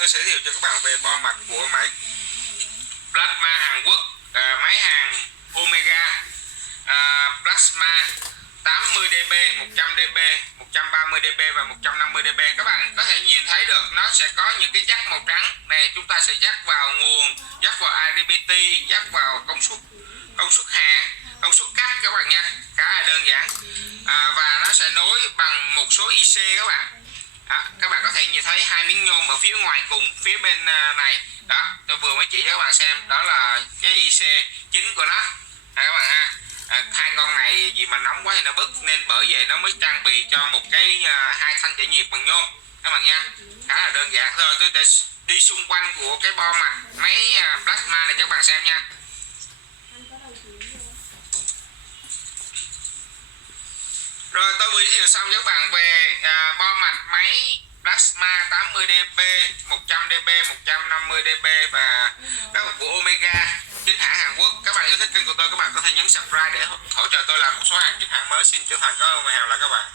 tôi sẽ giới thiệu cho các bạn về bo mặt của máy Plasma Hàn Quốc, máy hàng Omega Plasma 80dB, 100dB, 130dB và 150dB. Các bạn có thể nhìn thấy được nó sẽ có những cái jack màu trắng này, chúng ta sẽ jack vào nguồn, jack vào IDPT, jack vào công suất hà, công suất cắt các bạn nha, khá là đơn giản. Và nó sẽ nối bằng một số IC các bạn. Các bạn có thể nhìn thấy hai miếng nhôm ở phía ngoài cùng phía bên này đó, tôi vừa mới chỉ cho các bạn xem, đó là cái IC chính của nó các bạn ha. Hai con này vì mà nóng quá thì nó bứt, nên bởi vậy nó mới trang bị cho một cái hai thanh giải nhiệt bằng nhôm các bạn nha, khá là đơn giản. Rồi tôi sẽ đi xung quanh của cái bo mặt máy plasma này cho các bạn xem nha. Rồi tôi vừa giới thiệu xong cho các bạn về bo mặt máy plasma 80dB, 100dB, 150dB và các của Omega, chính hãng Hàn Quốc. Các bạn yêu thích kênh của tôi, các bạn có thể nhấn subscribe để hỗ trợ tôi làm một số hàng chính hãng mới. Xin chân thành cảm ơn và hẹn gặp lại các bạn.